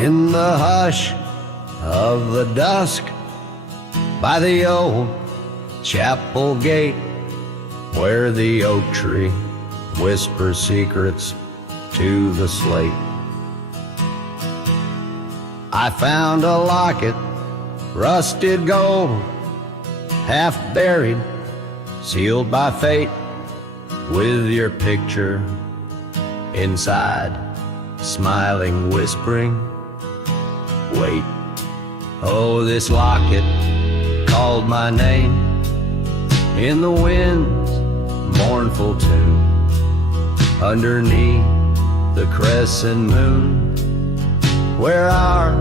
In the hush of the dusk, by the old chapel gate, where the oak tree whispers secrets to the slate, I found a locket, rusted gold, half buried, sealed by fate, with your picture inside, smiling, whispering, wait. Oh, this locket called my name in the wind's mournful tune, underneath the crescent moon, where our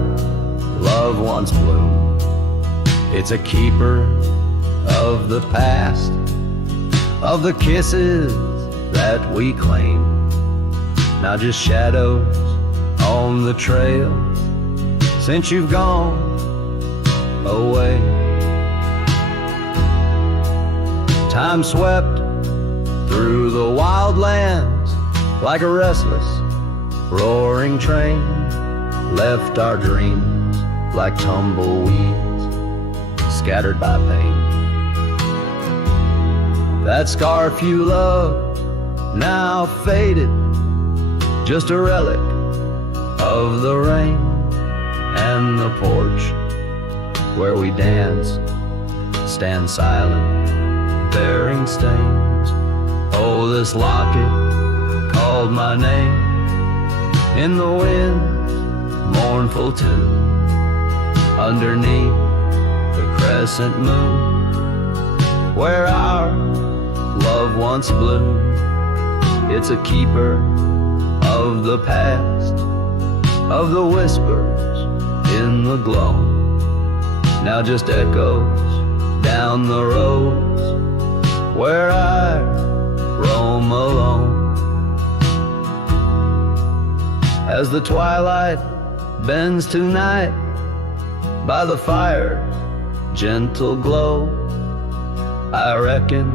love once bloomed. It's a keeper of the past, of the kisses that we claim, now just shadows on the trail since you've gone away. Time swept through the wild lands like a restless, roaring train, left our dreams like tumbleweeds scattered by pain. That scarf you loved, now faded, just a relic of the rain, and the porch where we dance, stand silent, bearing stains. Oh, this locket called my name in the wind's mournful tune, underneath the crescent moon, where our love once bloomed. It's a keeper of the past, of the whispers in the glow, now just echoes down the roads where I roam alone. As the twilight bends to night by the fire's gentle glow, I reckon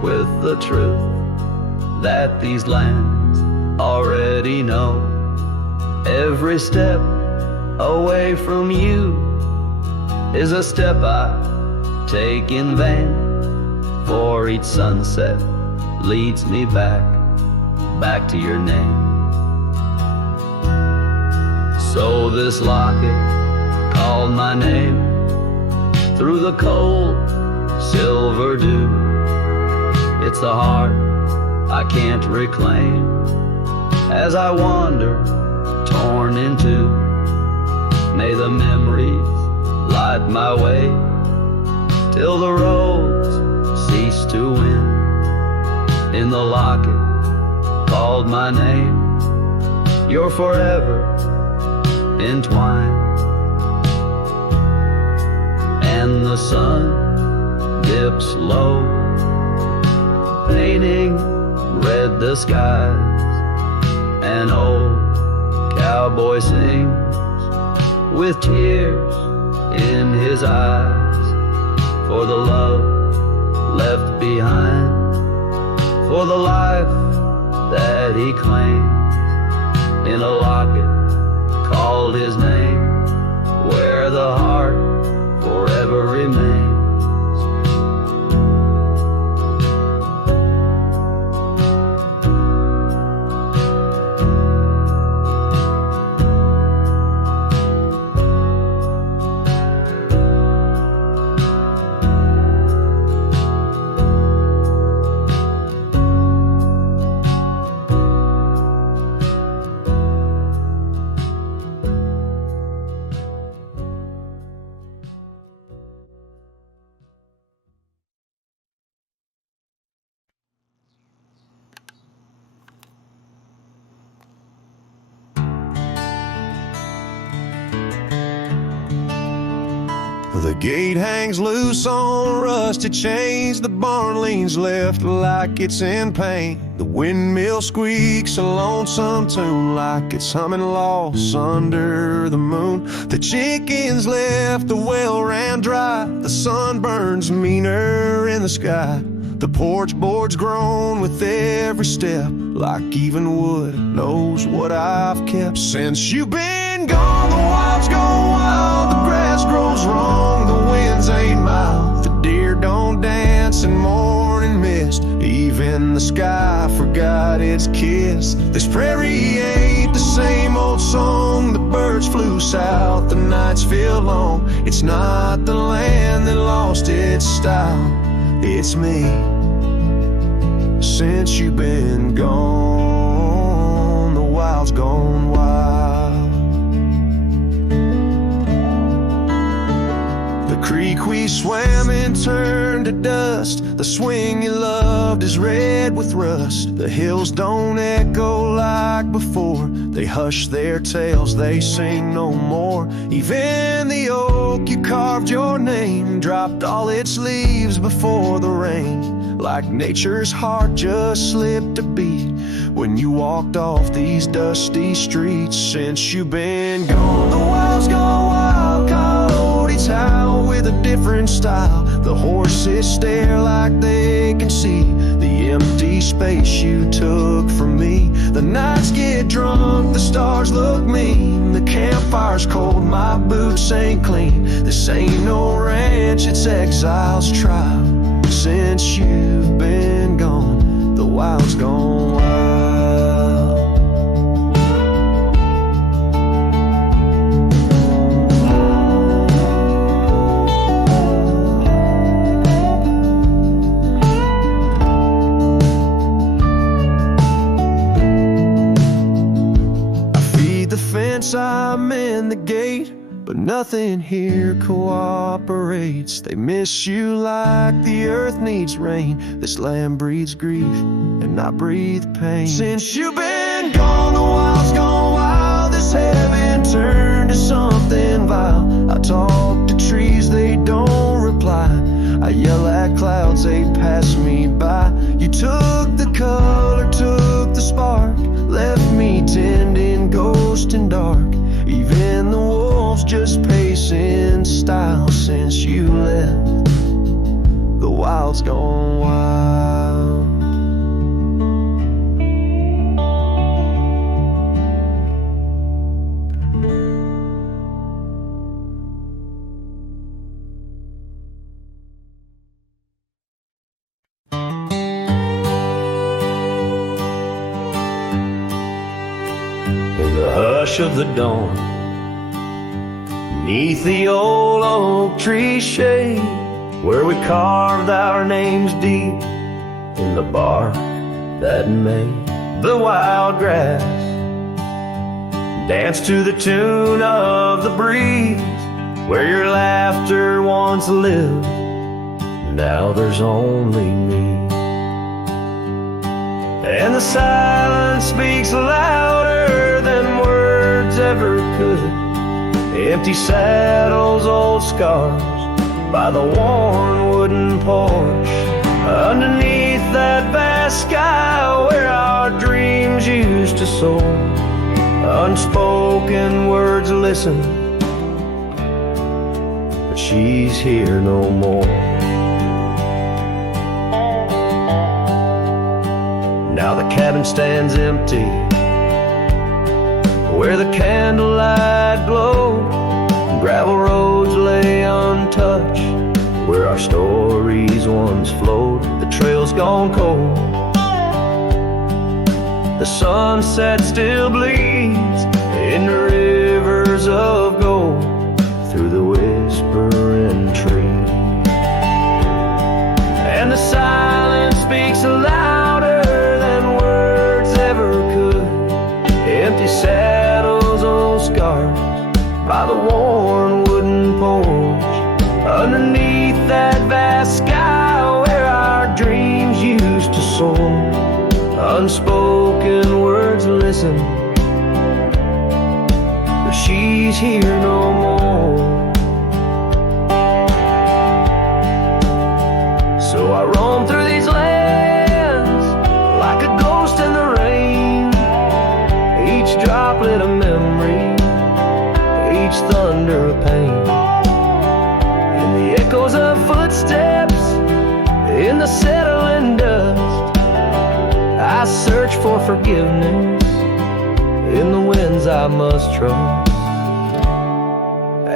with the truth that these lands already know. Every step away from you is a step I take in vain, for each sunset leads me back to your name. So this locket called my name through the cold silver dew. It's the heart I can't reclaim as I wander, torn in two. May the memories light my way till the roads cease to win. In the locket called my name, you're forever entwined. And the sun dips low, painting red the skies. An old cowboy sings with tears in his eyes, for the love left behind, for the life that he claims. In a locket called his name, where the heart forever remains. The gate hangs loose on rusted chains. The barn leans left like it's in pain. The windmill squeaks a lonesome tune like it's humming lost under the moon. The chickens left, the well ran dry. The sun burns meaner in the sky. The porch boards groan with every step, like even wood knows what I've kept since you've been gone. gone, the wild's gone wild. The grass grows wrong, the winds ain't mild. The deer don't dance in morning mist. Even the sky forgot its kiss. This prairie ain't the same old song. The birds flew south, the nights feel long. It's not the land that lost its style, it's me. Since you've been gone, the wild's gone wild. The creek we swam in turned to dust. The swing you loved is red with rust. The hills don't echo like before. They hush their tales, they sing no more. Even the oak you carved your name dropped all its leaves before the rain. Like nature's heart just slipped a beat when you walked off these dusty streets. Since you've been gone, the wild's gone wild. Coyotes howl with a different style. The horses stare like they can see the empty space you took from me. The nights get drunk, the stars look mean. The campfire's cold, my boots ain't clean. This ain't no ranch, it's exile's trial. Since you've been gone, the wild's gone wild. I feed the fence, I'm in the gate, but nothing here cooperates. They miss you like the earth needs rain. This land breathes grief and I breathe pain. Since you've been gone, the wild's gone wild. This heaven turned to something vile. I talk to trees, they don't reply. I yell at clouds, they pass me by. You took the color, took the spark, left me tending ghost and dark. Even the wolves just pace in style. Since you left, the wild's gone wild. In the hush of the dawn, beneath the old oak tree shade, where we carved our names deep in the bark that made the wild grass dance to the tune of the breeze. Where your laughter once lived, now there's only me. And the silence speaks louder than words ever could. Empty saddles, old scars by the worn wooden porch. Underneath that vast sky where our dreams used to soar. Unspoken words listen, but she's here no more. Now the cabin stands empty, where the candlelight glowed. Gravel roads lay untouched, where our stories once flowed. The trail's gone cold, the sunset still bleeds in the rivers of gold through the whispering trees. And the silence speaks louder than words ever could. Empty saddles, old scars by the worn wooden porch. Underneath that vast sky where our dreams used to soar. Unspoken words listen, but she's here no more. So I roam through these lands like a ghost in the rain. Each droplet a memory, each thunder a pain. In the echoes of footsteps, in the settling dust, I search for forgiveness in the winds I must trust.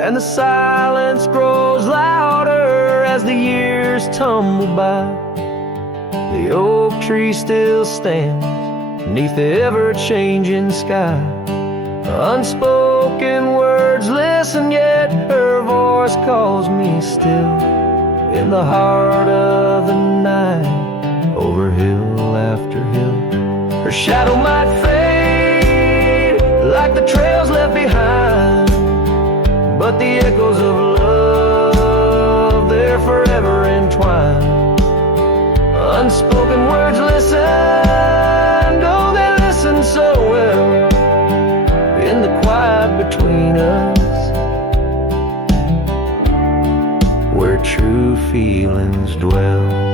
and the silence grows louder as the years tumble by. The oak tree still stands beneath the ever-changing sky. Unspoken words listen, yet her voice calls me still. In the heart of the night, over hill after hill, her shadow might fade like the trails left behind, but the echoes of love, they're forever entwined. Unspoken words listen, oh, they listen so well. In the quiet between us, where true feelings dwell.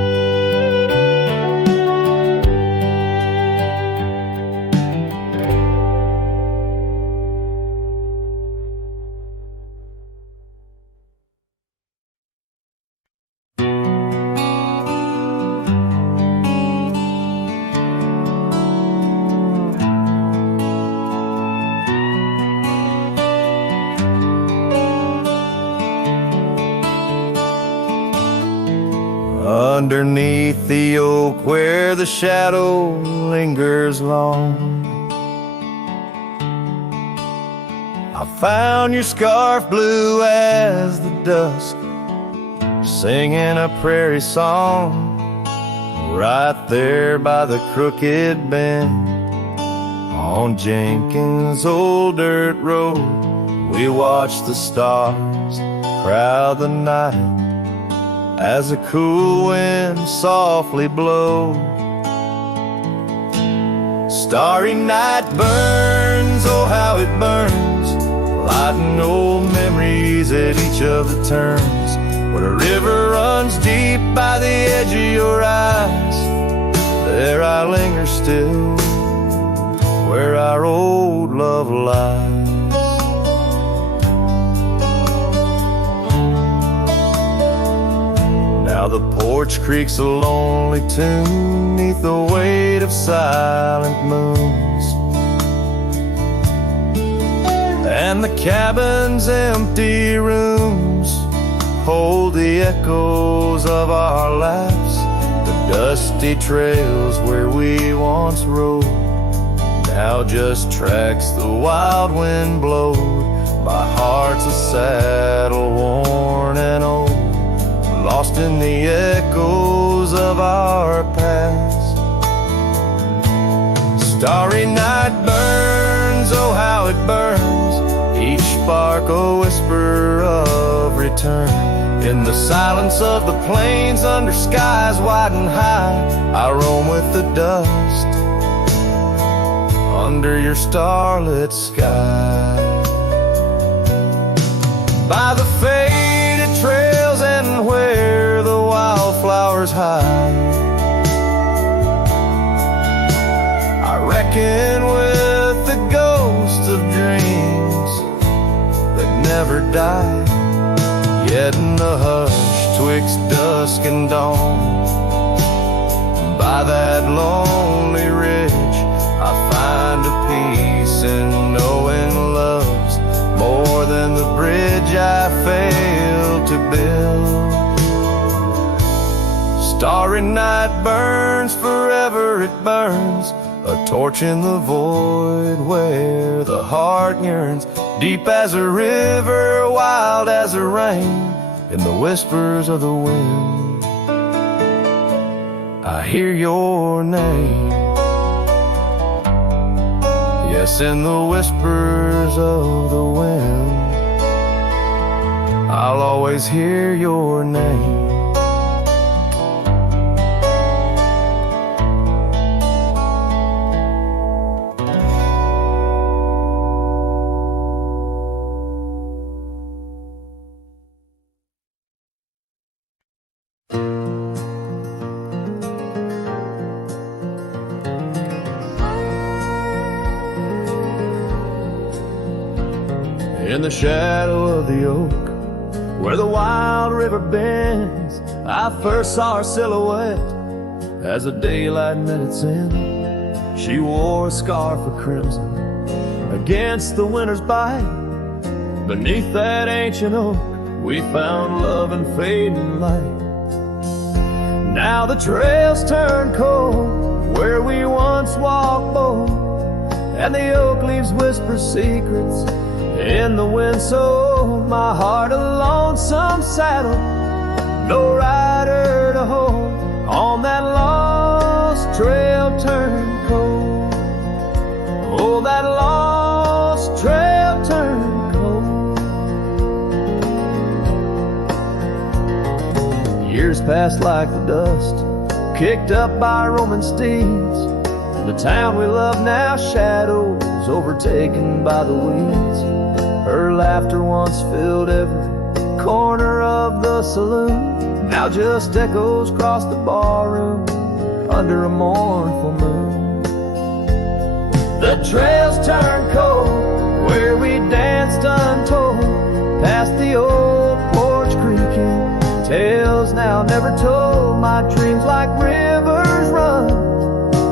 Underneath the oak where the shadow lingers long, I found your scarf blue as the dusk, singing a prairie song. Right there by the crooked bend on Jenkins' old dirt road, we watched the stars crowd the night as a cool wind softly blows. Starry night burns, oh how it burns, lighting old memories at each of the turns. Where a river runs deep by the edge of your eyes, there I linger still, where our old love lies. Now the porch creaks a lonely tune neath the weight of silent moons, and the cabin's empty rooms hold the echoes of our laughs. The dusty trails where we once rode now just tracks the wild wind blowed. My heart's a saddle worn and old, lost in the echoes of our past. Starry night burns, oh how it burns, each spark a whisper of return. In the silence of the plains under skies wide and high, I roam with the dust under your starlit sky. By the faded trails and where the wildflowers hide, I reckon with the ghosts of dreams that never die. Yet in the hush twixt dusk and dawn, by that lonely ridge, I find a peace in knowing love's more than the bridge I failed to build. Starry night burns, forever it burns, a torch in the void where the heart yearns. Deep as a river, wild as a rain, in the whispers of the wind, I hear your name. Yes, in the whispers of the wind, I'll always hear your name. In the shadow of the oak, where the wild river bends, I first saw her silhouette as the daylight met its end. She wore a scarf of crimson against the winter's bite, Beneath that ancient oak, we found love and fading light. Now the trails turn cold, where we once walked bold, and the oak leaves whisper secrets in the wind. So my heart a lonesome saddle, no rider to hold, on that lost trail turned cold. Oh, that lost trail turned cold. Years passed like the dust, kicked up by Roman steeds. The town we love now shadows, overtaken by the weeds. Her laughter once filled every corner of the saloon, now just echoes across the barroom under a mournful moon. The trails turn cold, where we danced untold, past the old porch creaking, tales now never told. My dreams like rivers run,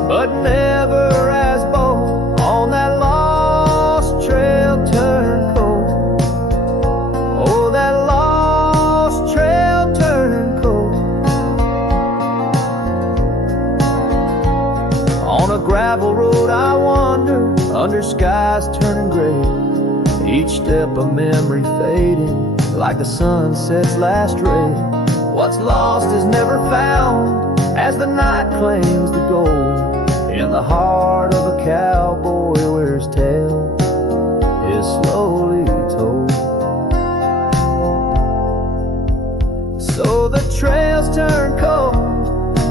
but never as bold, on that lost trail turned cold. Oh, that lost trail turned cold. On a gravel road I wander, under skies turning gray, each step a memory fading, like the sunset's last ray. What's lost is never found, as the night claims the gold. In the heart of a cowboy where his tale is slowly told. So the trails turn cold,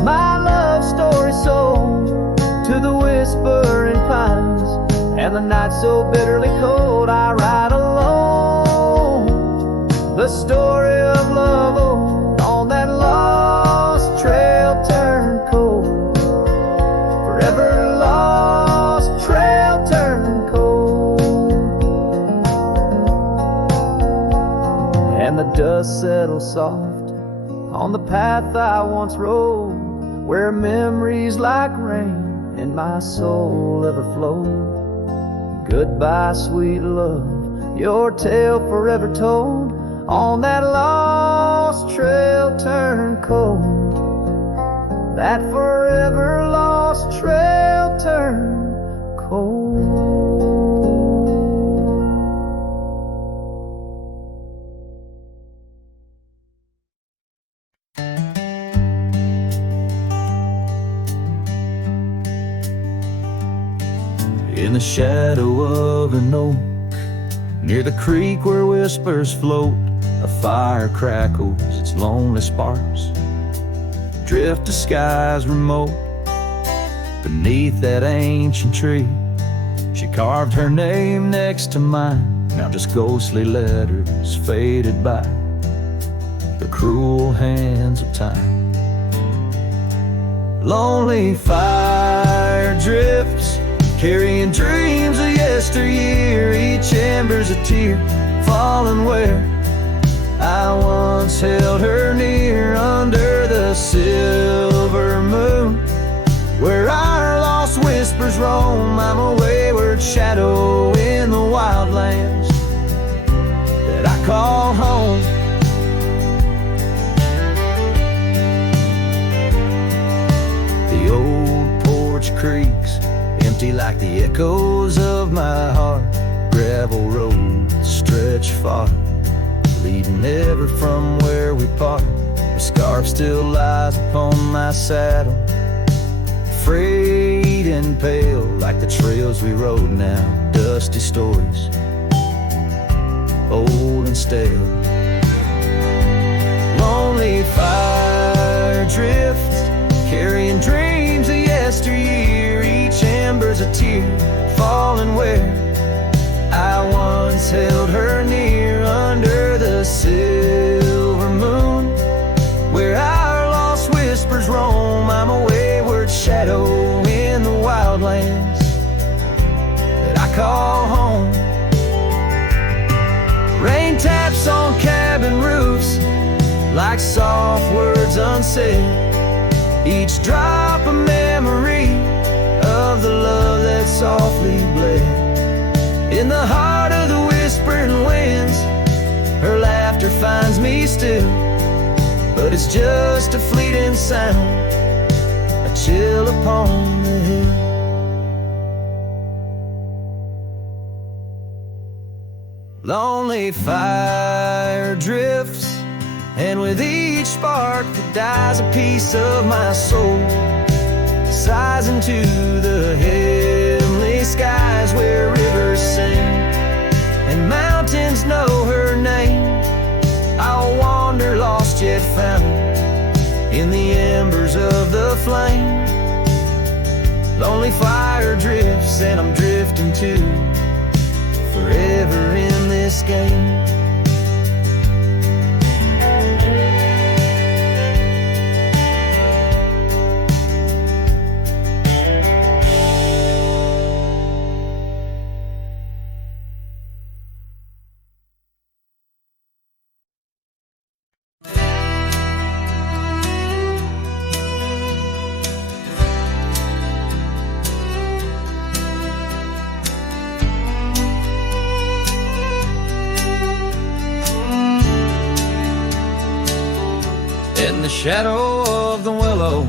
my love story sold to the whispering pines, and the night so bitterly cold. I ride alone, the story of love old, on that lost trail turned cold. Forever lost trail turned cold. And the dust settles soft on the path I once rode, where memories like rain in my soul ever flow. Goodbye, sweet love, your tale forever told, on that lost trail turned cold. That forever lost trail turned cold. In the shadow of an oak, near the creek where whispers float, a fire crackles its lonely sparks, drift to skies remote. Beneath that ancient tree, she carved her name next to mine, now just ghostly letters faded by the cruel hands of time. Lonely fire drifts, carrying dreams of yesteryear, each ember's a tear falling where I once held her near, under the silver moon, where our lost whispers roam. I'm a wayward shadow in the wildlands that I call home. The old porch creaks, empty like the echoes of my heart. Gravel roads stretch far, leading ever from where we part. A scarf still lies upon my saddle, frayed and pale like the trails we rode now. Dusty stories, old and stale. Lonely fire drifts, carrying dreams of yesteryear, each ember's a tear falling where I once held her near, under the silver moon, where our lost whispers roam. I'm a wayward shadow in the wildlands that I call home. Rain taps on cabin roofs like soft words unsaid, each drop a memory of the love that softly bled. In the heart of the whispering winds, still, but it's just a fleeting sound, a chill upon the hill. Lonely fire drifts, and with each spark that dies, a piece of my soul sighs into the heavenly skies where rivers sing and mountains know her name. I'll wander lost yet found in the embers of the flame. Lonely fire drifts, and I'm drifting too, forever in this game. In the shadow of the willow,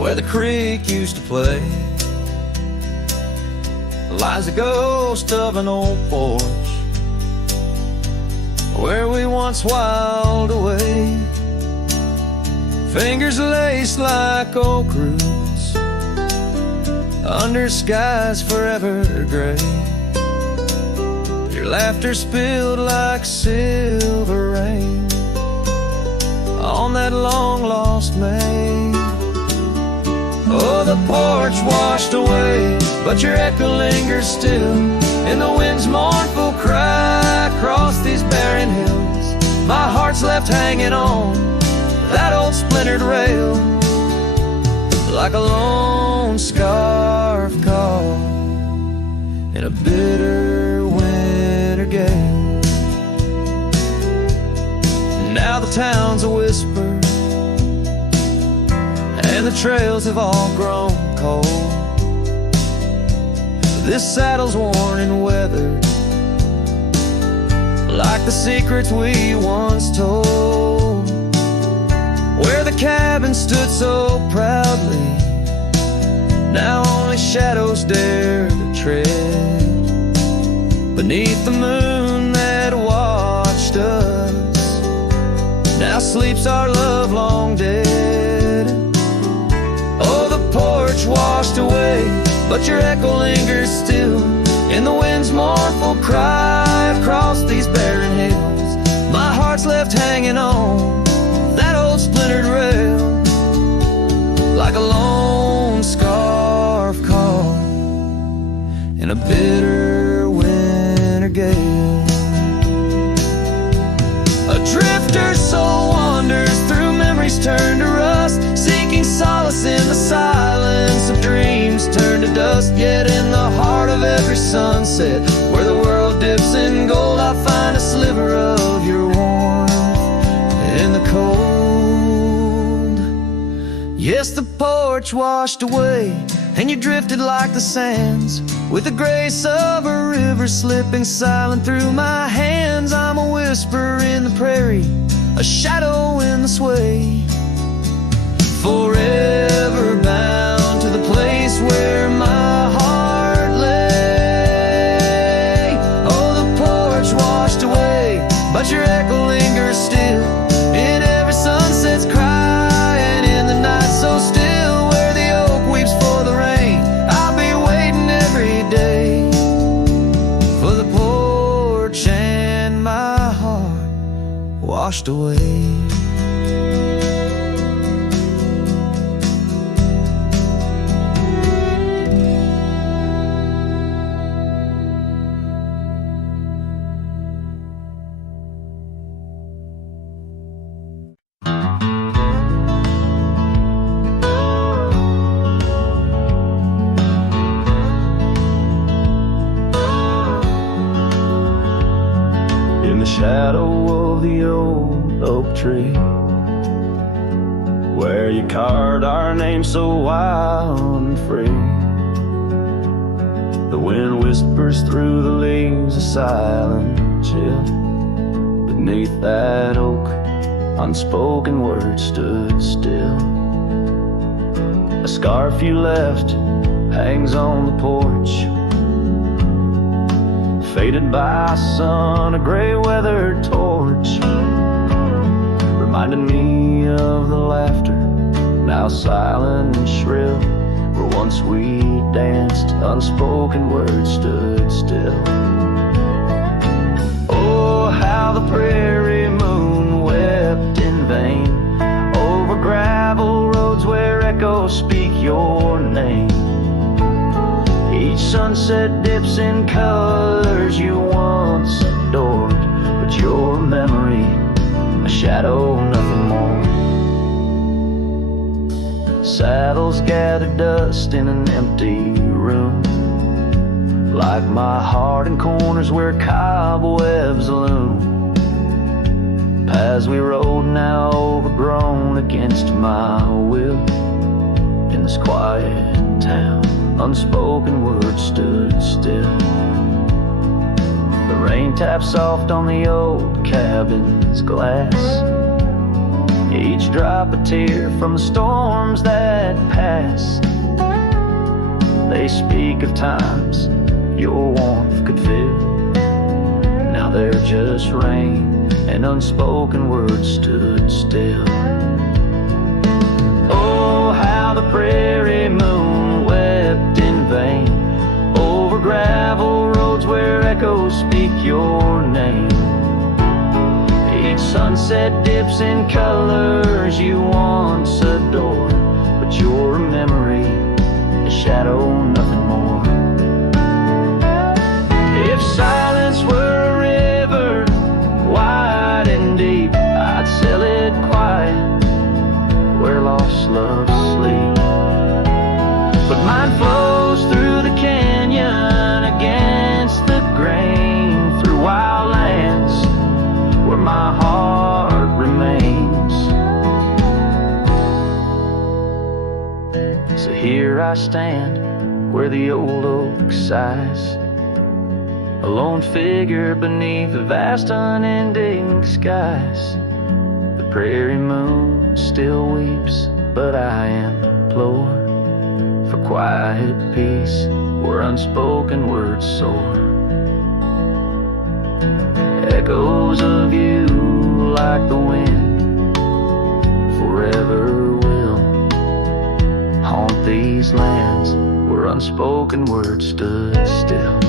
where the creek used to play, lies the ghost of an old porch where we once whiled away. Fingers laced like oak roots under skies forever gray. Your laughter spilled like silver rain on that long-lost May. Oh, the porch washed away, but your echo lingers still in the wind's mournful cry across these barren hills. My heart's left hanging on that old splintered rail like a lone scarf caught in a bitter winter gale. Now the town's a whisper, and the trails have all grown cold. This saddle's worn and weathered like the secrets we once told. Where the cabin stood so proudly, now only shadows dare to tread beneath the moon that watched us. Now sleeps our love long dead. Oh, the porch washed away, but your echo lingers still in the wind's mournful cry across these barren hills. My heart's left hanging on that old splintered rail like a lone scarf caught in a bitter winter gale. A drifter's soul wanders through memories turned to rust, seeking solace in the silence of dreams turned to dust. Yet in the heart of every sunset, where the world dips in gold, I find a sliver of your warmth in the cold. Yes, the porch washed away, and you drifted like the sands, with the grace of a river slipping silent through my hands. I'm a whisper in the prairie, a shadow in the sway, forever bound to the place where my heart lay. Oh, the porch washed away, but your echo lingers still in every sunset's cry, and in the night so still where the oak weeps for the rain. I'll be waiting every day for the porch and my heart washed away. Shadow of the old oak tree, where you carved our name so wild and free. The wind whispers through the leaves, a silent chill Beneath that oak, unspoken words stood still. A scarf you left hangs on the porch, faded by sun, a gray weathered torch, reminding me of the laughter, now silent and shrill, where once we danced, unspoken words stood still. Oh, how the prairie moon wept in vain over gravel roads where echoes speak your name. Each sunset dips in colors you once adored, but your memory, a shadow, nothing more. Saddles gather dust in an empty room, like my heart in corners where cobwebs loom. Paths we rode now overgrown against my will. In this quiet town, unspoken words stood still. The rain tapped soft on the old cabin's glass, each drop a tear from the storms that pass. They speak of times your warmth could fill, now they're just rain and unspoken words stood still. Oh, how the prairie moon wept in vain over gravel roads where echoes speak your name. Each sunset dips in colors you once adored, but your memory, a shadow, nothing more. If silence were a river, wide and deep, I'd sail it quiet where lost loves sleep. But mine flows through the canyon against the grain, through wild lands where my heart remains. So here I stand where the old oak sighs, a lone figure beneath the vast unending skies. The prairie moon still weeps, but I implore for quiet peace where unspoken words soar. Echoes of you like the wind forever will haunt these lands where unspoken words stood still.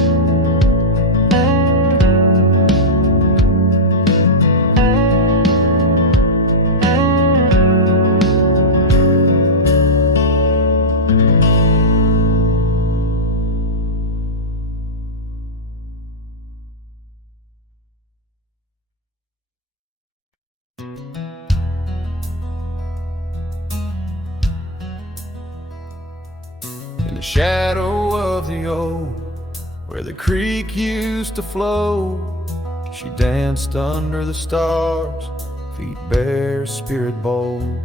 In the shadow of the oak, where the creek used to flow, she danced under the stars, feet bare, spirit bold.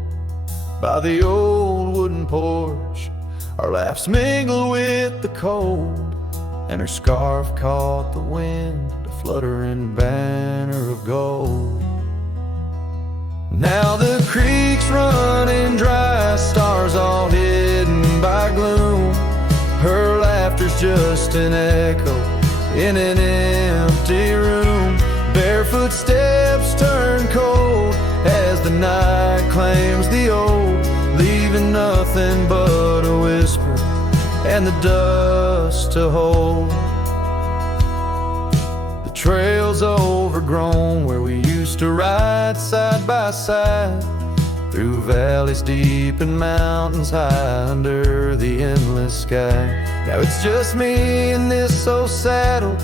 By the old wooden porch, our laughs mingled with the cold, and her scarf caught the wind, a fluttering banner of gold. Now the creek's running dry, stars all hidden by gloom. Her laughter's just an echo in an empty room. Barefoot steps turn cold as the night claims the old, leaving nothing but a whisper and the dust to hold. The trail's overgrown where we used to ride side by side, through valleys deep and mountains high under the endless sky. Now it's just me in this old saddle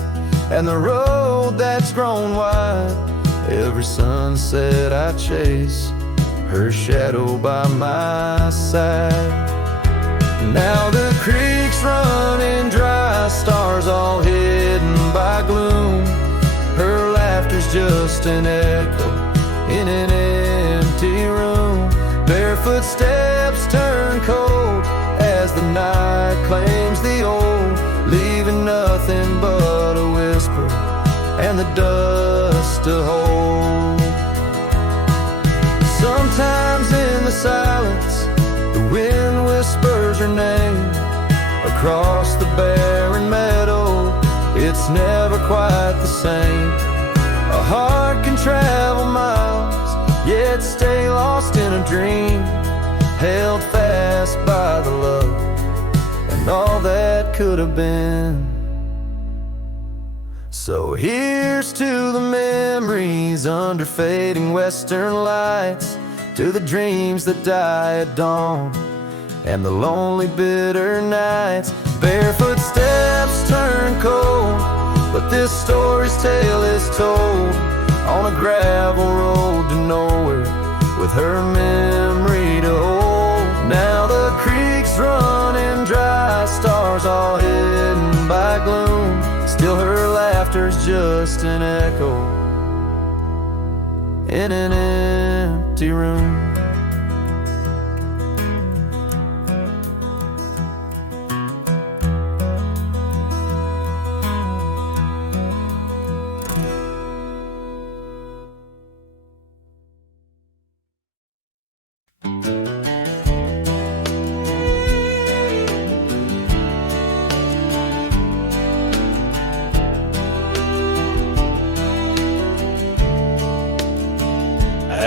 and the road that's grown wide. Every sunset I chase, her shadow by my side. Now the creek's running dry, stars all hidden by gloom. Her laughter's just an echo in an empty room. Barefoot steps turn cold as the night claims the old, leaving nothing but a whisper and the dust to hold. across the barren meadow, it's never quite the same. A heart can travel miles, yet stay lost in a dream, held fast by the love and all that could have been. So here's to the memories under fading western lights, to the dreams that die at dawn and the lonely bitter nights. Barefoot steps turn cold, but this story's tale is told on a gravel road to nowhere, with her memory to hold. Now the creek's running dry, stars all hidden by gloom, still her laughter's just an echo in an empty room.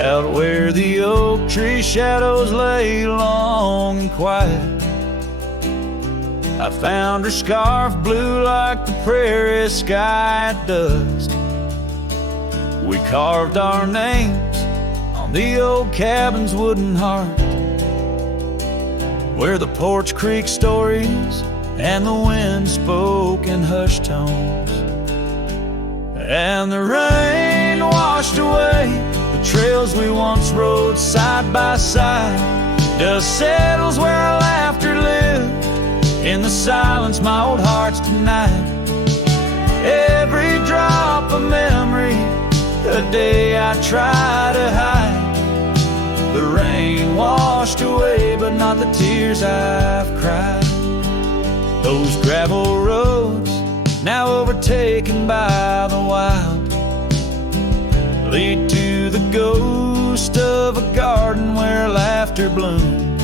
Out where the oak tree shadows lay long and quiet, I found her scarf blue like the prairie sky at dusk. We carved our names on the old cabin's wooden heart, where the porch creak stories and the wind spoke in hushed tones. And the rain washed away the trails we once rode side by side. Dust settles where our laughter lived, in the silence my old heart's denied. Every drop of memory, the day I try to hide. The rain washed away, but not the tears I've cried. Those gravel roads, now overtaken by the wild, lead to the ghost of a garden where laughter bloomed.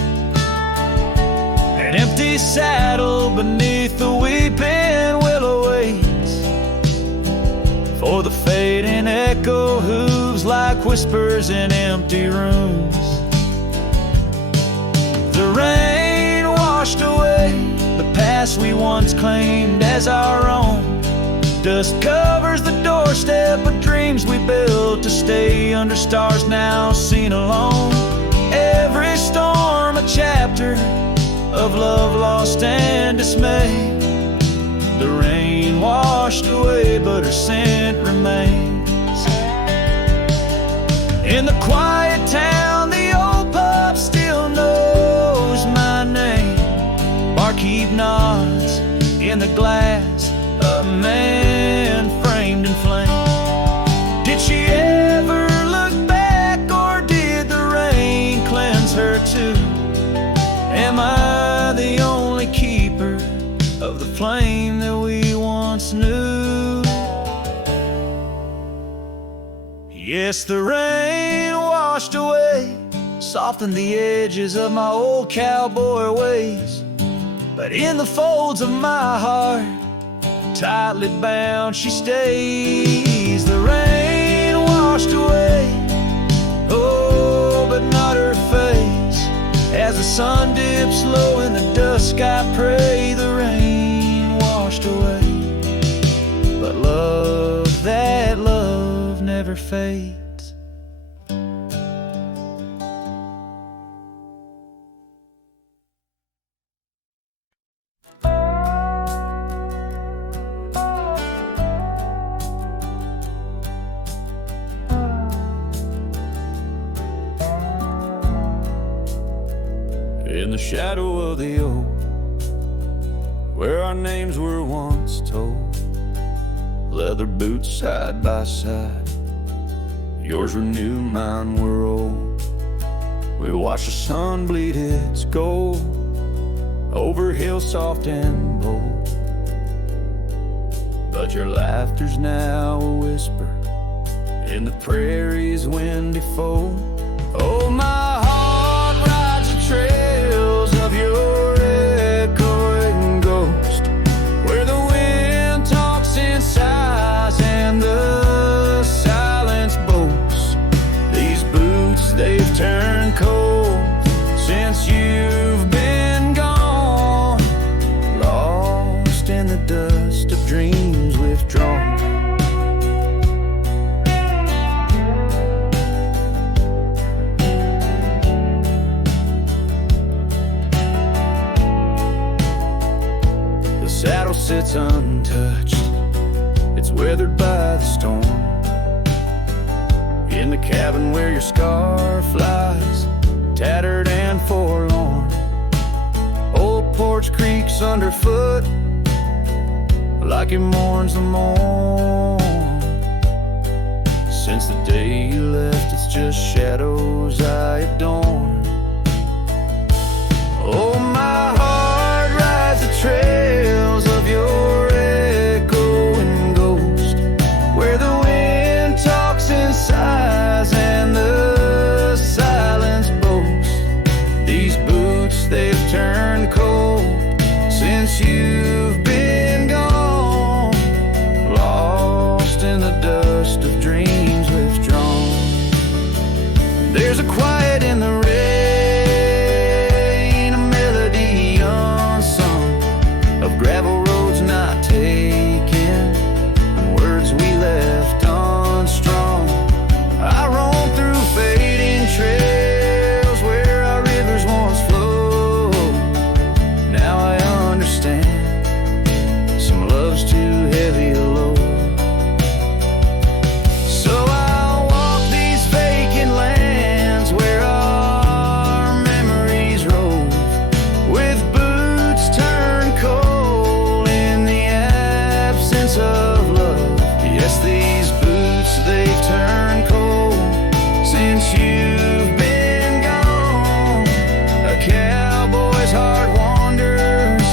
An empty saddle beneath the weeping willow waits for the fading echo hooves like whispers in empty rooms. The rain washed away the past we once claimed as our own. Dust covers the doorstep of dreams we built to stay under stars now seen alone. Every storm a chapter of love lost and dismay. The rain washed away, but her scent remains. In the quiet town, the old pub still knows my name. Barkeep nods in the glass, a man framed in flame. Did she ever look back, or did the rain cleanse her too? Am I the only keeper of the flame that we once knew? Yes, the rain washed away, softened the edges of my old cowboy ways, but in the folds of my heart, tightly bound she stays. The rain washed away, oh, but not her face. As the sun dips low in the dusk, I pray the rain washed away, but love, that love never fades. In the shadow of the oak, where our names were once told, leather boots side by side, yours were new, mine were old. We watched the sun bleed its gold over hills soft and bold, but your laughter's now a whisper in the prairie's windy fold. Oh, my heart rides the trails of your echoing ghost. shadow sits untouched. It's weathered by the storm. In the cabin where your scar flies, tattered and forlorn. Old porch creaks underfoot like it mourns the morn. Since the day you left, it's just shadows I adorn. Oh, my heart rides the trails of your echoing ghost, where the wind talks in sighs and the silence boasts. These boots, they've turned cold since you've been gone, lost in the dust of dreams withdrawn. There's a quiet in the rain, a melody unsung, of gravel roads not taken, and words we left unstrung. I roam through fading trails where our rivers once flowed. Now I understand, some love's too heavy a load. So I'll walk these vacant lands where our memories rove, with boots turned cold in the absence of love. Yes, these boots, they've turned cold since you've been gone. A cowboy's heart wanders,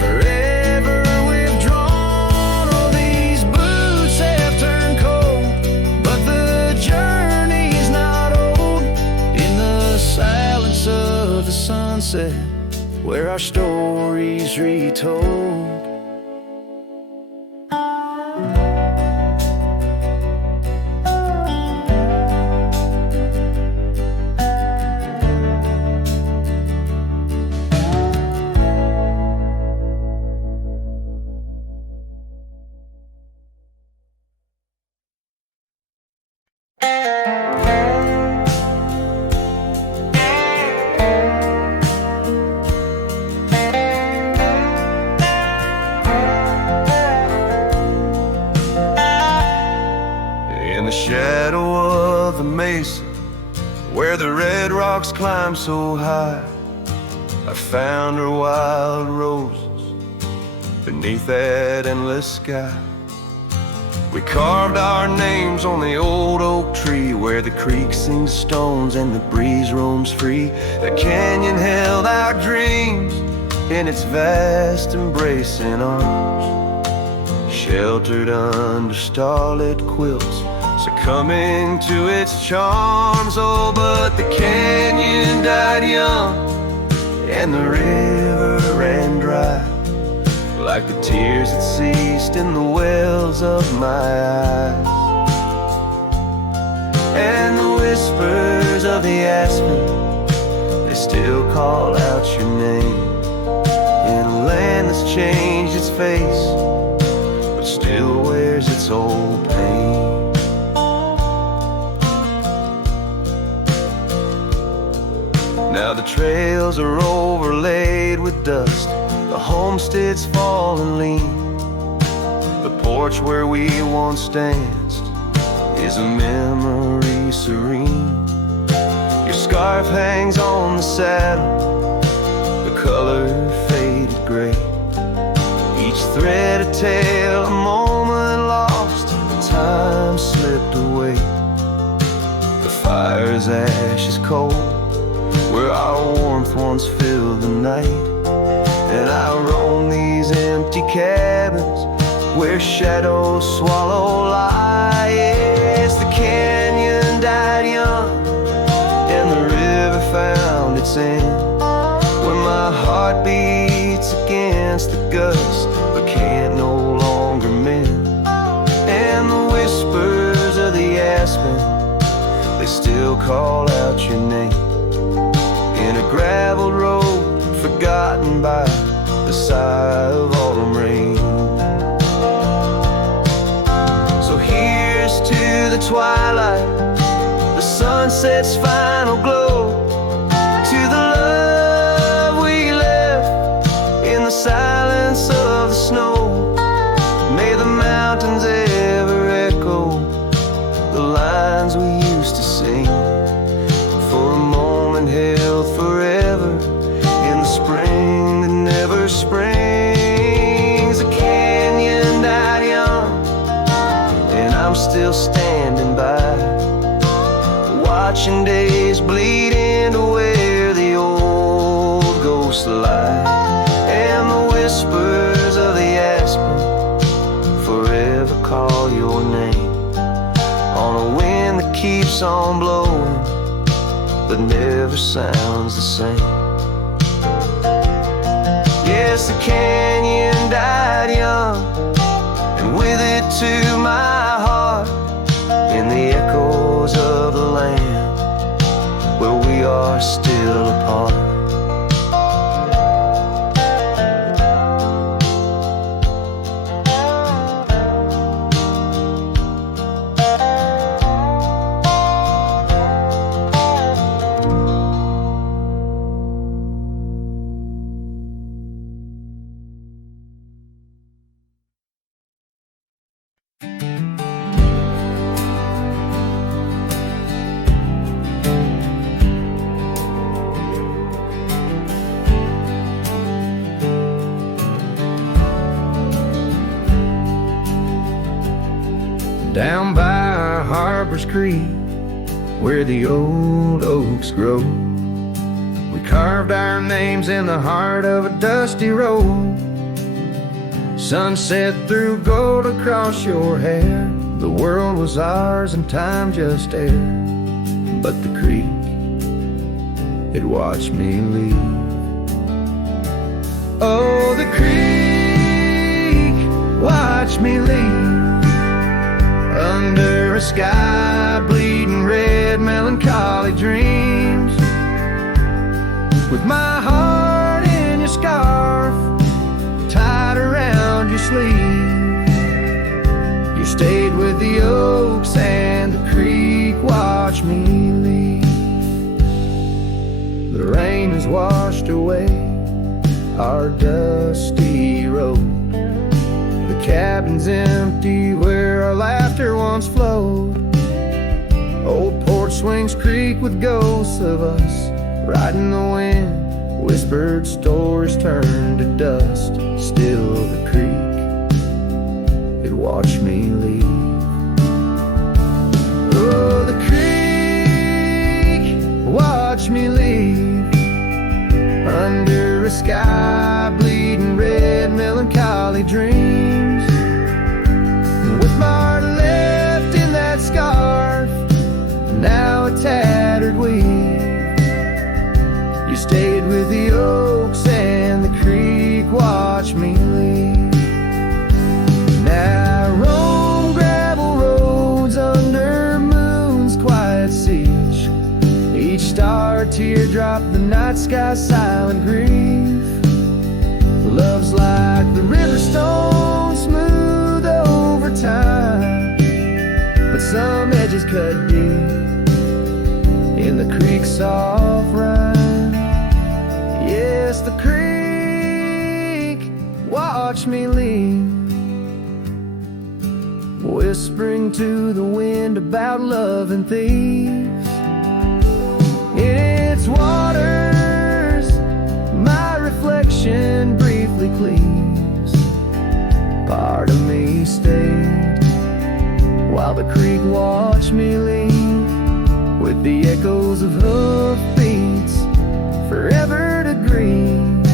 forever withdrawn. Oh, these boots have turned cold, but the journey's not old. In the silence of the sunset, where our stories retold. In the shadow of the mesa, where the red rocks climb so high, I found her wild roses beneath that endless sky. We carved our names on the old oak tree, where the creek sings stones and the breeze roams free. The canyon held our dreams in its vast embracing arms, sheltered under starlit quilts, succumbing to its charms. Oh, but the canyon died young and the river ran dry, like the tears that ceased in the wells of my eyes. And the whispers of the aspen, they still call out your name, in a land that's changed its face, but still wears its old pain. Now the trails are overlaid with dust, the homestead's fallen lean. The porch where we once danced is a memory serene. Your scarf hangs on the saddle, the color faded gray, each thread a tale, a moment lost, time slipped away. The fire's ashes cold, where our warmth once filled the night, and I roam these empty cabins where shadows swallow light. Yes, the canyon died young and the river found its end, where my heart beats against the gust but can't no longer mend. And the whispers of the aspen, they still call out your name, in a graveled road forgotten by the sigh of autumn rain. So here's to the twilight, the sunset's final glow, to the love we left in the silence of the snow. bleed into where the old ghosts lie, and the whispers of the aspen forever call your name on a wind that keeps on blowing but never sounds the same. Yes, the canyon died young, and with it too my heart, in the echoes of the land where we are still apart. Down by Harper's Creek, where the old oaks grow, we carved our names in the heart of a dusty road. Sunset threw gold across your hair. The world was ours and time just air. But the creek, it watched me leave. Oh, the creek watched me leave. Under a sky bleeding red, melancholy dreams. With my heart in your scarf, tied around your sleeve. You stayed with the oaks and the creek watched me leave. The rain has washed away our dusty road. The cabin's empty where our laughter once flowed. Old porch swings creak with ghosts of us riding the wind. Whispered stories turn to dust. Still the creek, it watched me leave. Oh, the creek watched me leave. Under a sky bleeding red, melancholy dreams. With my heart left in that scarf, now a tattered weed. You stayed with the oaks and the creek watched me leave. Now I roam gravel roads under moon's quiet siege. Each star a teardrop, the night sky silent grief. Love's like the river stone, smooth over time, but some edges cut deep in the creek's soft rhyme. Yes, the creek watched me leave, whispering to the wind about love and thieves. In its waters, my reflection briefly cleaves. Part of me stayed while the creek watched me leave, with the echoes of hoofbeats forever to grieve.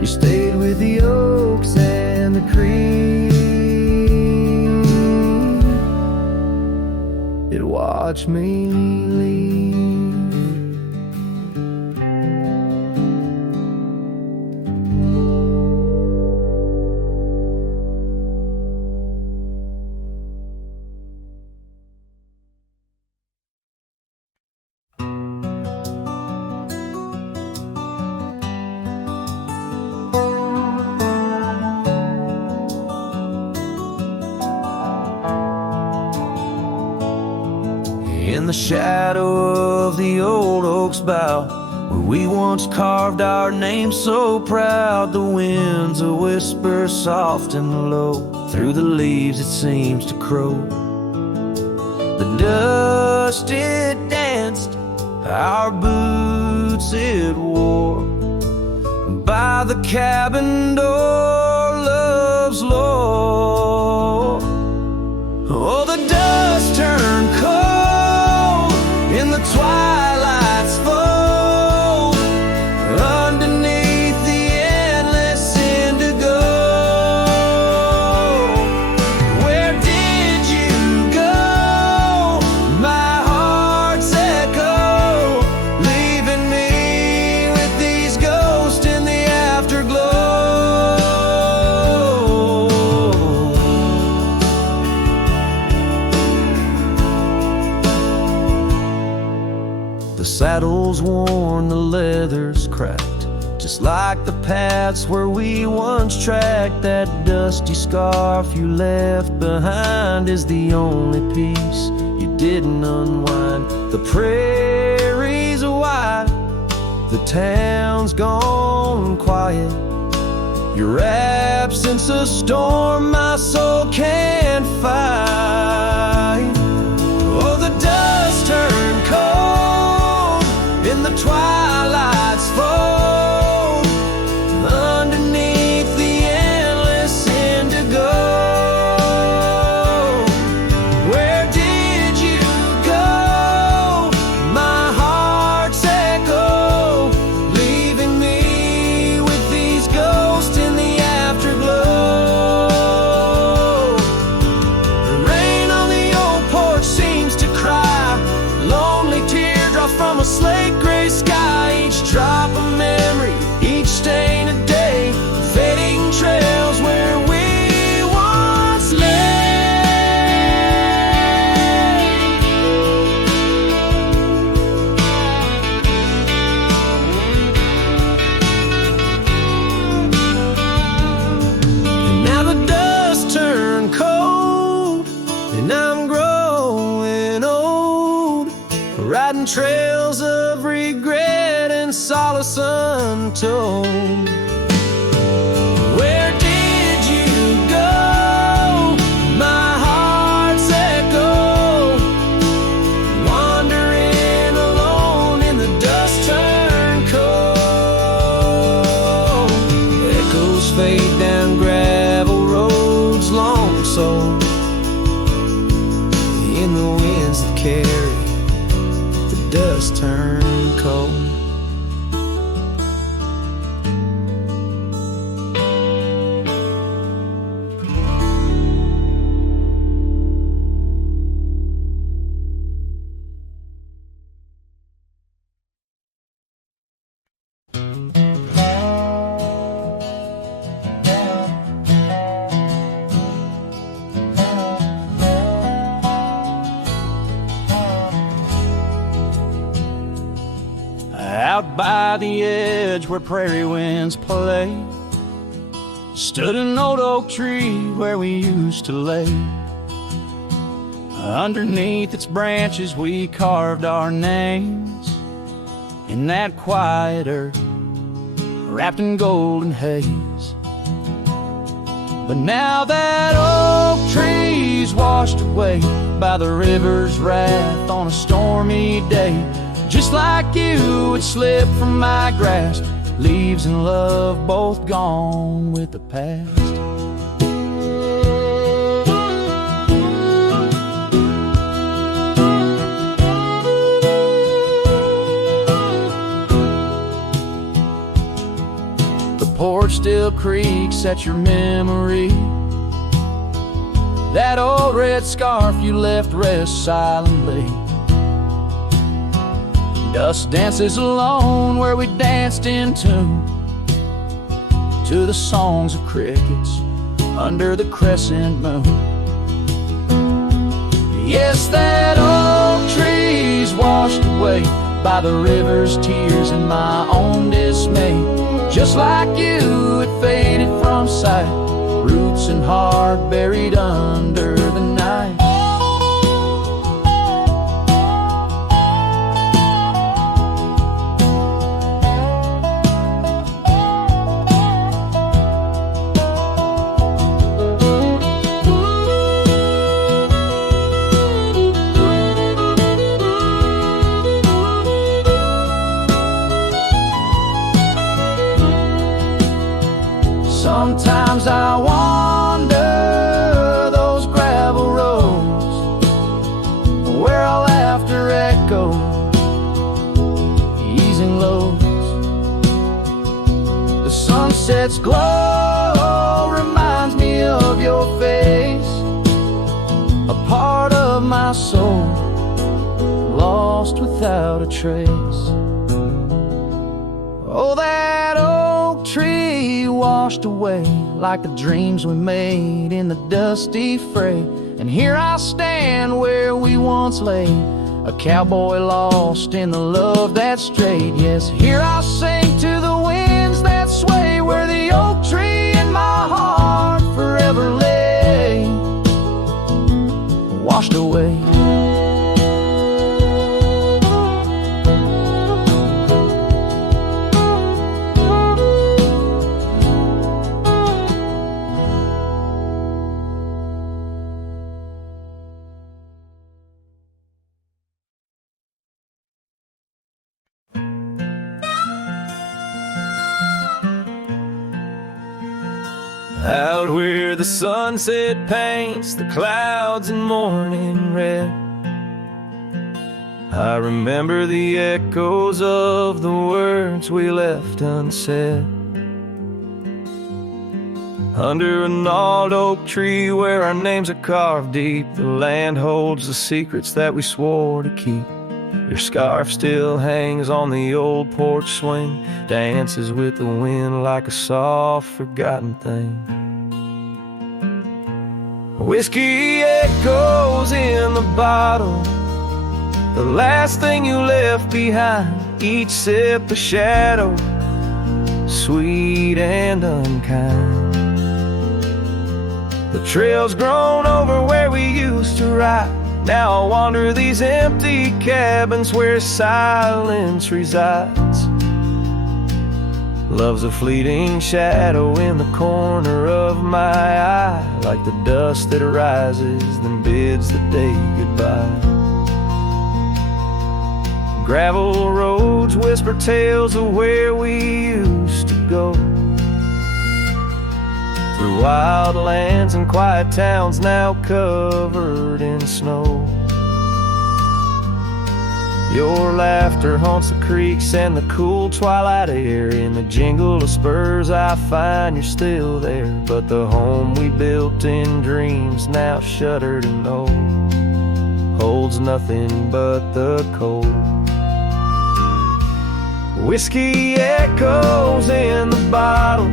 You stayed with the oaks and the creek, it watched me leave. In the shadow of the old oak's bough, where we once carved our names so proud, the wind's a whisper soft and low, through the leaves it seems to crow. The dust it danced, our boots it wore, by the cabin door, love's lore. Oh, the dust turned cold in the twilight sole's worn, the leather's cracked. Just like the paths where we once tracked. That dusty scarf you left behind is the only piece you didn't unwind. The prairies are wide, the town's gone quiet. Your absence a storm my soul can't fight. Oh, the dust turned cold in the twilight's fold, underneath the endless indigo. Where did you go? My heart's echo, leaving me with these ghosts in the afterglow. The rain on the old porch seems to cry, lonely teardrops from a slate gray sky. Each drop a memory, each stain a day, fading trails where we once lay. And now the dust turned cold, and I'm growing old, riding trails of regret and solace untold. Where did you go? My heart's echo, wandering alone in the dust turned cold. Echoes fade down gravel roads long sold, in the winds that carry the dust turned cold. Out by the edge where prairie winds play stood an old oak tree where we used to lay. Underneath its branches we carved our names in that quiet earth wrapped in golden haze. But now that oak tree's washed away by the river's wrath on a stormy day. Just like you, it slipped from my grasp, leaves and love both gone with the past. The porch still creaks at your memory. That old red scarf you left rests silently. Dust dances alone where we danced in tune to the songs of crickets under the crescent moon. Yes, that oak tree's washed away by the river's tears and my own dismay. Just like you, it faded from sight, roots and heart buried under the night. Sometimes I wander those gravel roads where our laughter echoes, easing loads. The sunset's glow reminds me of your face, a part of my soul lost without a trace. Oh, that oak tree washed away like the dreams we made in the dusty fray. And here I stand where we once lay, a cowboy lost in the love that strayed. Yes, here I sing to the winds that sway, where the oak tree in my heart forever lay, washed away. Out where the sunset paints the clouds in morning red, I remember the echoes of the words we left unsaid. Under an old oak tree where our names are carved deep, the land holds the secrets that we swore to keep. Your scarf still hangs on the old porch swing, dances with the wind like a soft forgotten thing. Whiskey echoes in the bottle, the last thing you left behind. Each sip a shadow, sweet and unkind. The trail's grown over where we used to ride. Now I wander these empty cabins where silence resides. Love's a fleeting shadow in the corner of my eye, like the dust that rises then bids the day goodbye. Gravel roads whisper tales of where we used to go, through wild lands and quiet towns now covered in snow. Your laughter haunts the creeks and the cool twilight air. In the jingle of spurs I find you're still there, but the home we built in dreams, now shuttered and old, holds nothing but the cold. Whiskey echoes in the bottle,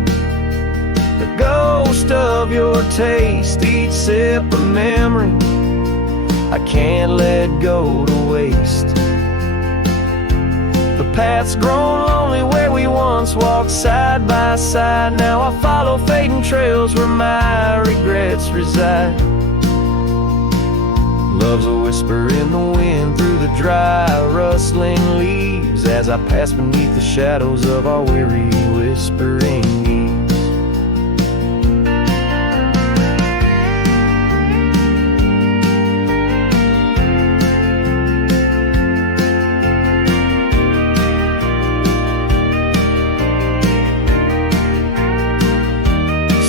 the ghost of your taste. Each sip a memory I can't let go to waste. The path's grown lonely where we once walked side by side. Now I follow fading trails where my regrets reside. Love's a whisper in the wind through the dry rustling leaves, as I pass beneath the shadows of our weary whispering ease.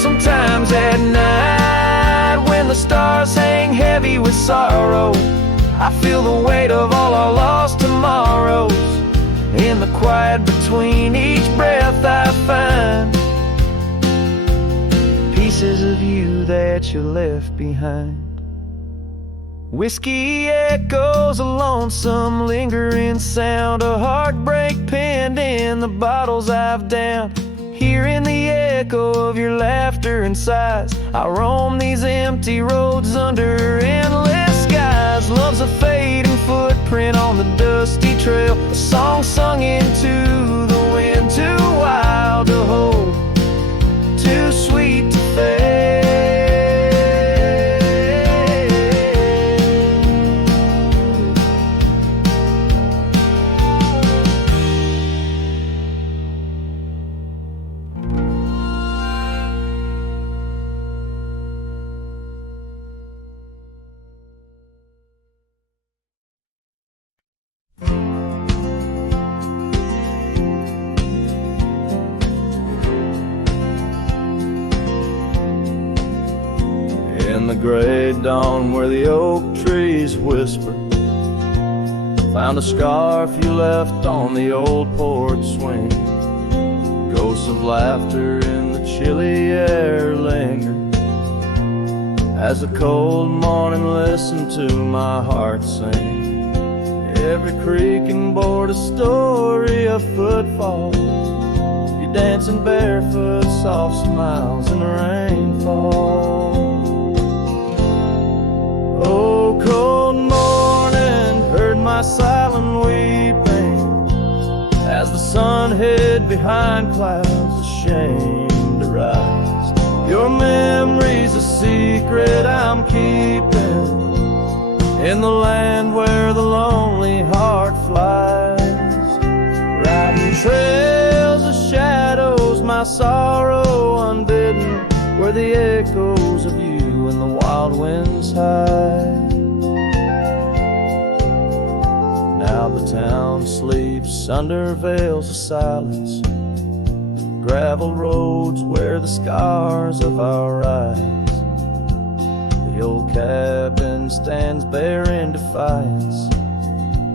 Sometimes at night, when the stars hang heavy with sorrow, I feel the weight of all our lost tomorrows. In the quiet between each breath I find pieces of you that you left behind. Whiskey echoes, a lonesome lingering sound, a heartbreak penned in the bottles I've downed. Hearing the echo of your laughter and sighs, I roam these empty roads under endless skies. Love's a fading footprint on the dusty trail, a song sung into the wind, too wild to hold, too sweet to fail. In the gray dawn where the oak trees whisper, found a scarf you left on the old porch swing. Ghosts of laughter in the chilly air linger, as the cold morning listened to my heart sing. Every creaking board a story of footfalls, you dancing barefoot, soft smiles in the rainfall. Oh, cold morning, heard my hid behind clouds, ashamed to rise. Your memory's a secret I'm keeping in the land where the lonely heart flies. Riding trails of shadows, my sorrow unbidden, where the echoes of you and the wild winds hide. Now the town sleeps under veils of silence, gravel roads wear the scars of our eyes. The old cabin stands bare in defiance,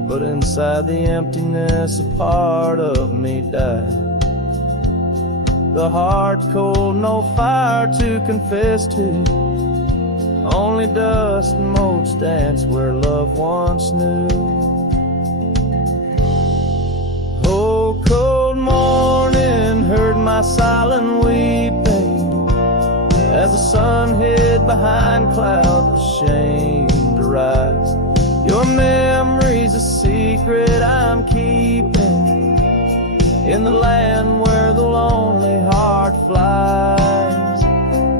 but inside the emptiness a part of me died. The heart cold, no fire to confess to, only dust and motes dance where love once knew. Oh, cold morning, heard my silent weeping as the sun hid behind clouds, ashamed to rise. Your memory's a secret I'm keeping in the land where the lonely heart flies.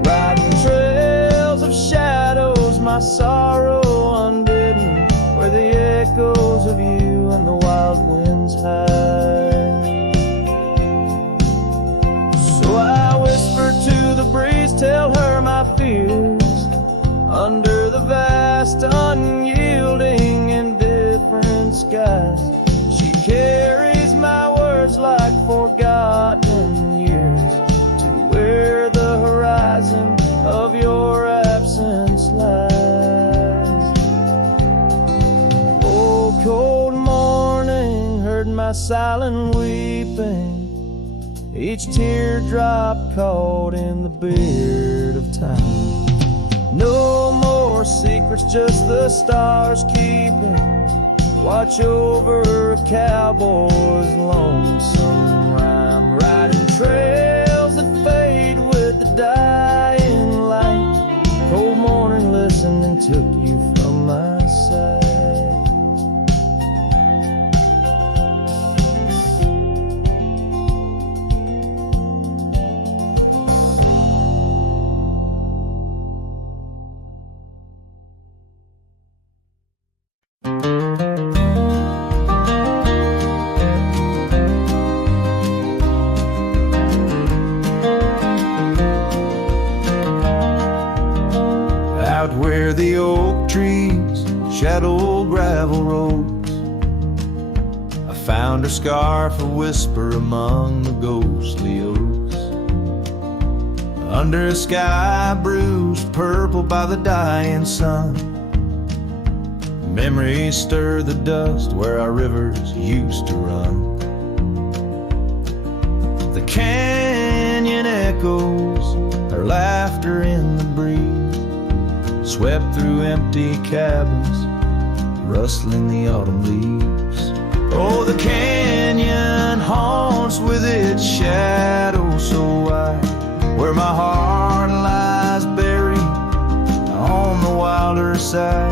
Riding trails of shadows, my sorrow unbidden, where the echoes of you and the wild winds hide. So I whisper to the breeze, tell her my fears, under the vast, unyielding, indifferent skies. She carries my words like forgotten years to where the horizon of your absence lies. Oh, cold morning, heard my silent weeping, each teardrop caught in the beard of time. No more secrets, just the stars keeping watch over a cowboy's lonesome rhyme. Riding trails that fade with the dying light. Cold morning listened and took you from my side. Where the oak trees shadow gravel roads, I found her scarf a whisper among the ghostly oaks. Under a sky bruised purple by the dying sun, memories stir the dust where our rivers used to run. The canyon echoes, her laughter in the breeze, swept through empty cabins, rustling the autumn leaves. Oh, the canyon haunts with its shadow so wide, where my heart lies buried on the wilder side.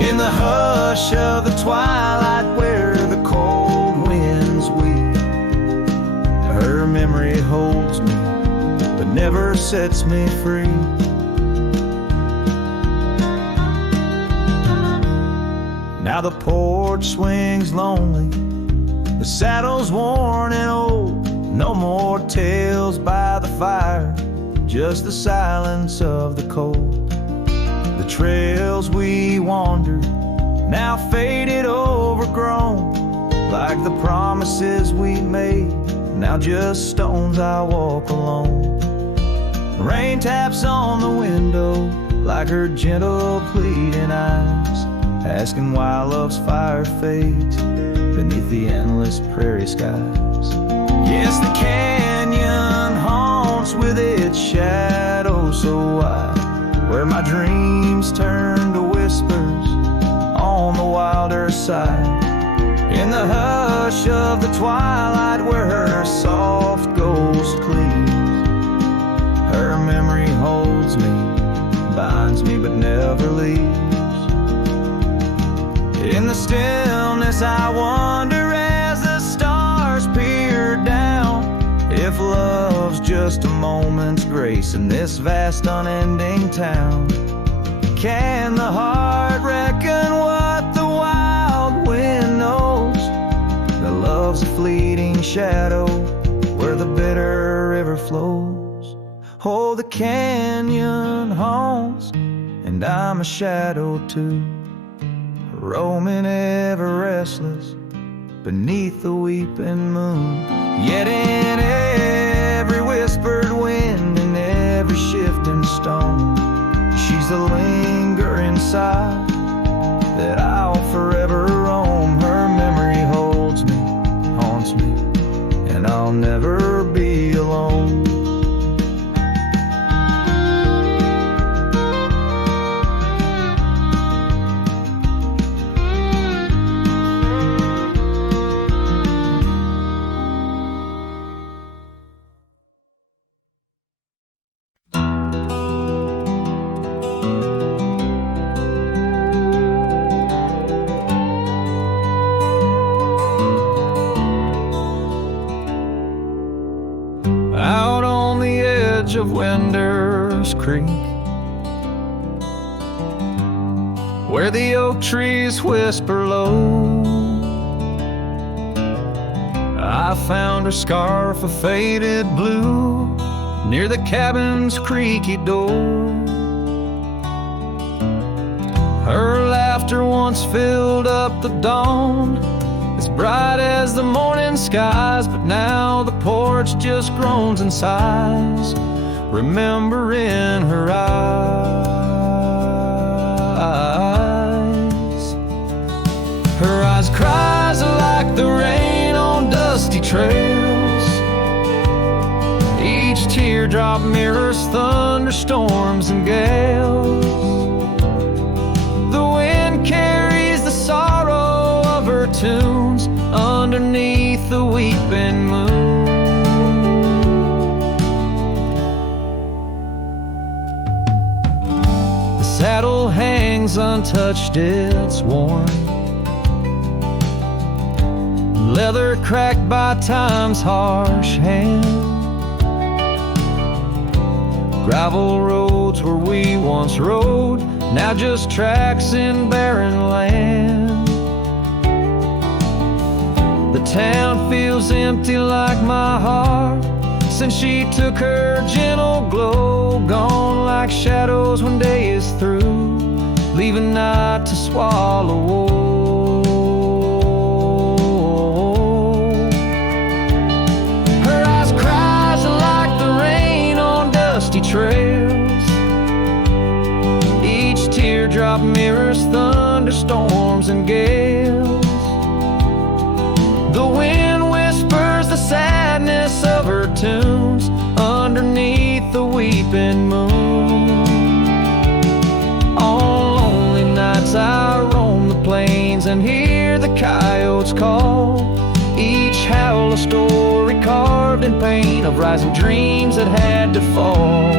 In the hush of the twilight where the cold winds weep, her memory holds me but never sets me free. Now the porch swings lonely, the saddle's worn and old. No more tales by the fire, just the silence of the cold. The trails we wandered, now faded, overgrown, like the promises we made, now just stones I walk alone. Rain taps on the window like her gentle pleading eyes, asking why love's fire fades beneath the endless prairie skies. Yes, the canyon haunts with its shadow so wide, where my dreams turn to whispers on the wilder side. In the hush of the twilight where her soft ghost cleaves, her memory holds me, binds me but never leaves. In the stillness I wonder as the stars peer down moment's grace in this vast unending town. Can the heart reckon what the wild wind knows? That love's a fleeting shadow where the bitter river flows. Oh, the canyon haunts, and I'm a shadow too, roaming ever restless beneath the weeping moon. Yet in every whispered wind and every shifting stone, she's the lingering sigh that I'll forever roam. Her memory holds me, haunts me, and I'll never be alone. Of Winder's Creek, where the oak trees whisper low, I found her scarf of faded blue near the cabin's creaky door. Her laughter once filled up the dawn, as bright as the morning skies, but now the porch just groans and sighs, remembering her eyes. Her eyes cries like the rain on dusty trails. Each teardrop mirrors thunderstorms and gales. The wind carries the sorrow of her tunes underneath the weeping moon. Saddle hangs untouched, it's worn, leather cracked by time's harsh hand. Gravel roads where we once rode, now just tracks in barren land. The town feels empty like my heart since she took her gentle glow, gone like shadows when day is through, leaving night to swallow whole. Her eyes cries like the rain on dusty trails. Each teardrop mirrors thunderstorms and gales. The wind whispers the sadness of her tunes underneath the weeping moon. On lonely nights I roam the plains and hear the coyotes call, each howl a story carved in pain of rising dreams that had to fall.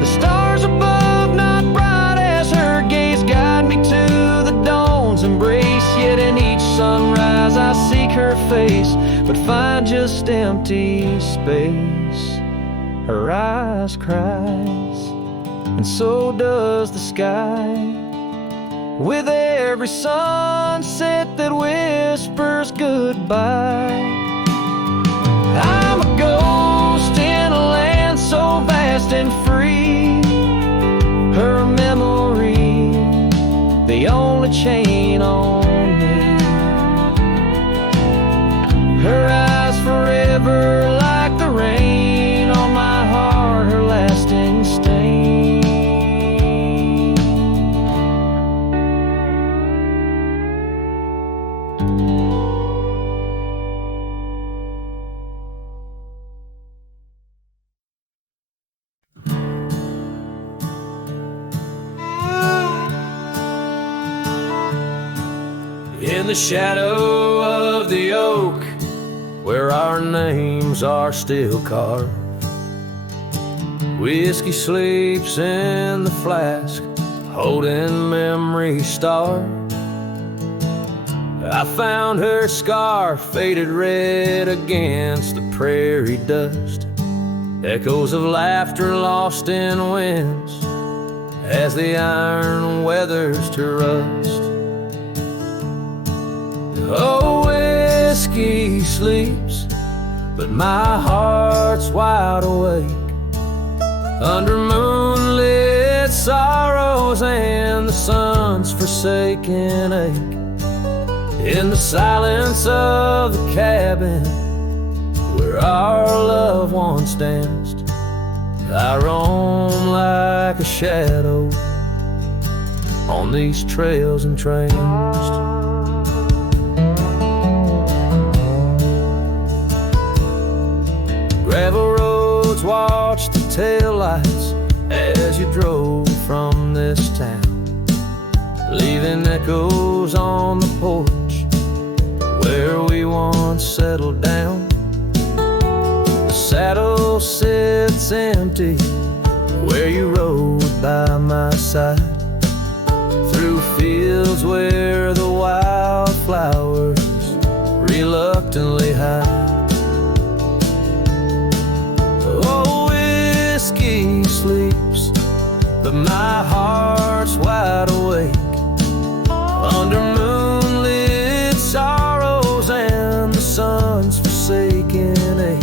The stars above not bright as her gaze guide me to the dawn's embrace, yet in each sunrise I seek her face but find just empty space. Her eyes cries, and so does the sky, with every sunset that whispers goodbye. I'm a ghost in a land so vast and free, her memory the only chain on me. Her eyes forever like the rain on my heart, her lasting stain. In the shadow of the oak, where our names are still carved, whiskey sleeps in the flask, holding memory starved. I found her scarf faded red against the prairie dust, echoes of laughter lost in winds as the iron weathers to rust. Oh, whiskey sleeps, but my heart's wide awake under moonlit sorrows and the sun's forsaken ache. In the silence of the cabin where our loved ones danced, I roam like a shadow on these trails entranced. Gravel roads watch the taillights as you drove from this town, leaving echoes on the porch where we once settled down. The saddle sits empty where you rode by my side, through fields where the wildflowers reluctantly hide. Oh, whiskey sleeps, but my heart's wide awake under moonlit sorrows and the sun's forsaken ache.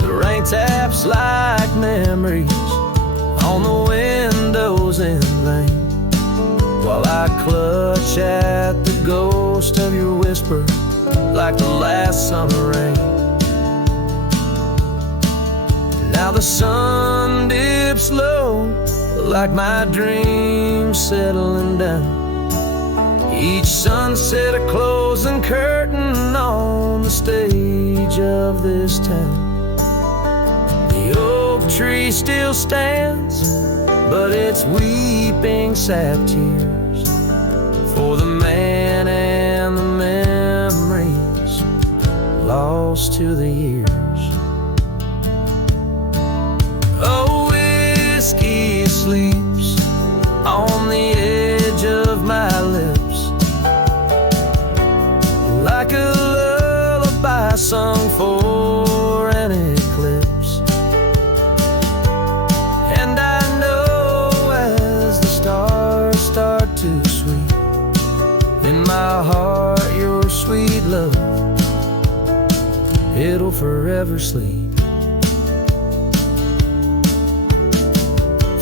The rain taps like memories on the windows in vain, while I clutch at the ghost of your whisper like the last summer rain. Now the sun dips low like my dreams settling down, each sunset a closing curtain on the stage of this town. The oak tree still stands, but it's weeping sad tears for the man and the memories lost to the years. Oh, whiskey sleeps on the edge of my lips like a lullaby sung for an eclipse. And I know as the stars start to sweep in my heart, your sweet love, it'll forever sleep.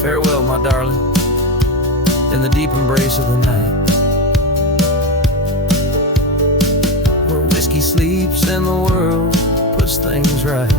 Farewell, my darling, in the deep embrace of the night, where whiskey sleeps and the world puts things right.